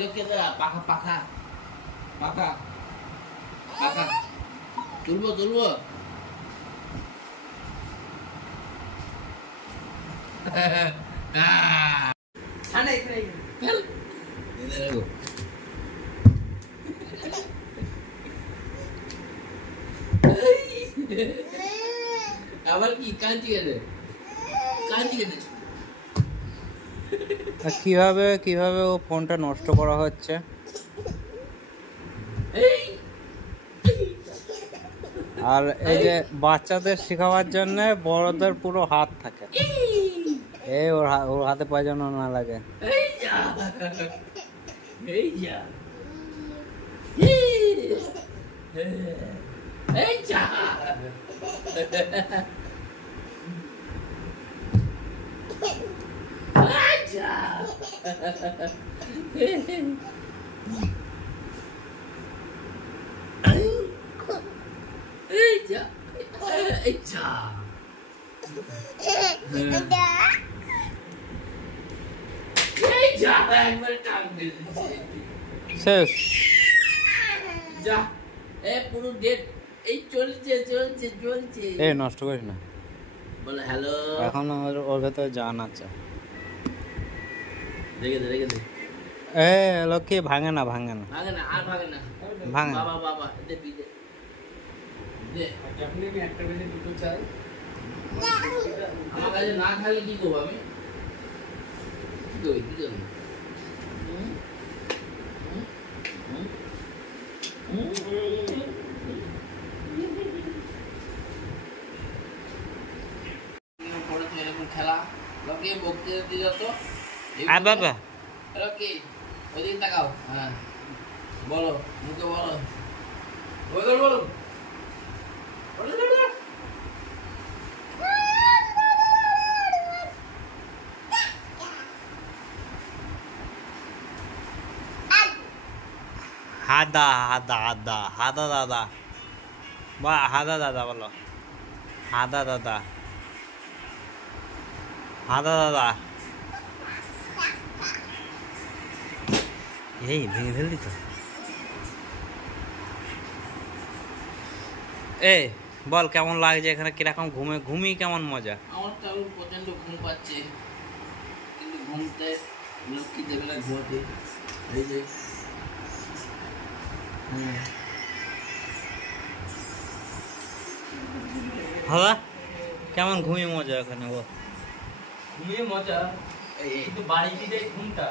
লোকে পাখা পাখা পাখা পাখা তুলবো তুলবো আবার কি কাঁদছি কাঁদছি কিভাবে কিভাবে ও ফোনটা নষ্ট করা হচ্ছে? আর এই যে বাচ্চাদের শেখাবার জন্য বড়দের পুরো হাত থাকে, এই ওর হাতে পায়ে যেন না লাগে। শেষ যা পুরো ডেট এই চলছে চলছে চলছে। এই নষ্ট করিস না, বলে হ্যালো। এখন ওর ভেতরে জান আছে। রেখে দে রেখে দে। লক্ষ্মী ভাঙে না ভাঙে না ভাঙে না আর ভাঙে না ভাঙে। বাবা বাবা দে দে দে। যখন আমি একটা বেজে দুটো চাই, আমার কাছে না খালি কি করবো আমি? কি করবি কি করবি? খেলা লোকে বক্তৃতা দিল তো বাবা কি ওইদিকে তাকাও। হ্যাঁ বলো মুখে বলো বলো বলো হাদা হাদা হাদা হাদা দাদা বা হাদা দাদা বলো, হাদা দাদা হাদা দাদা। এই ভেঙে ফেললি তো। বল কেমন লাগছে এখানে, কিরকম ঘুমিয়ে কেমন মজা? আমার তো প্রচন্ড ঘুম পাচ্ছে, কিন্তু ঘুমতে লক্ষ্মী দেবে না ঘুমাতে। এই যে হাদা কেমন ঘুমিয়ে মজা এখানে? ঘুমিয়ে মজা, কিন্তু বাড়িতে যে ঘুমটা,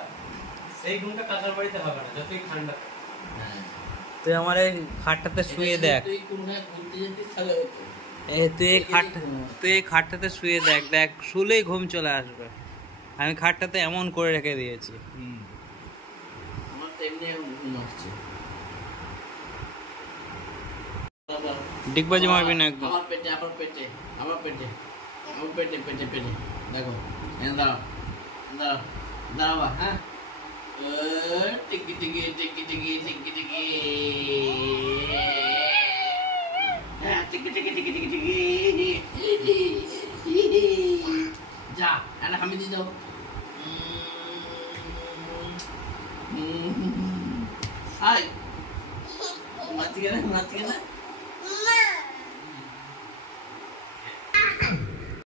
সেই ঘুমটা কাকার বাড়িতে হবে না, যতই ঠান্ডা। তুই আমার এই খাটটাতে শুয়ে দেখ, তুই এই খাটটাতে শুয়ে দেখ, দেখ শুলেই ঘুম চলে আসবে। আমি খাটটাতে এমন করে রেখে দিয়েছি। আমার তো এমনি ঘুম আসছে। ডিগবাজি মারবি না একদম। আমার পেটে আমার পেটে আমার পেটে আমার পেটে পেটে পেটে দেখো। দাঁড়াও দাঁড়াও দাঁড়াবা। হ্যাঁ টিকি টিকি টিকি টিকি টিকি টিকি হ্যাঁ টিকি টিকি টিকি টিকি টিকি। যা একটা হামি দিয়ে দাও। হাই মাঝখানে মাঝখানে